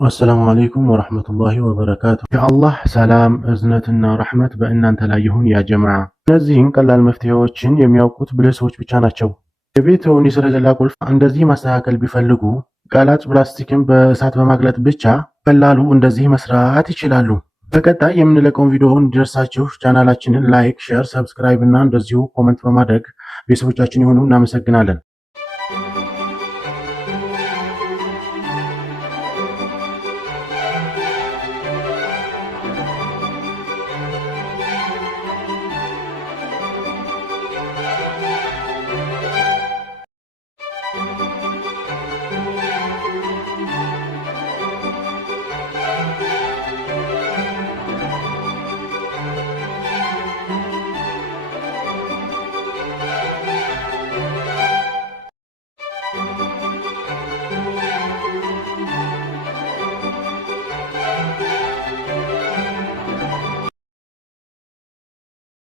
አሰላሙ አለይኩም ወራህመቱላሂ ወበረካቱ። የአላህ ሰላም እዝነትና ረሕመት በእናንተ ላይ ይሁን ያ ጀማዓ። እነዚህን ቀላል መፍትሄዎችን የሚያውቁት ብልህ ሰዎች ብቻ ናቸው። የቤትዎን የሰረገላ ቁልፍ እንደዚህ ማስተካከል ቢፈልጉ ጋላጭ ፕላስቲክን በእሳት በማግለጥ ብቻ ቀላሉ እንደዚህ መስራት ይችላሉ። በቀጣይ የምንለቀውን ቪዲዮ እንዲደርሳችሁ ቻናላችንን ላይክ፣ ሼር፣ ሰብስክራይብ እና እንደዚሁ ኮመንት በማድረግ ቤተሰቦቻችን ይሁኑ። እናመሰግናለን።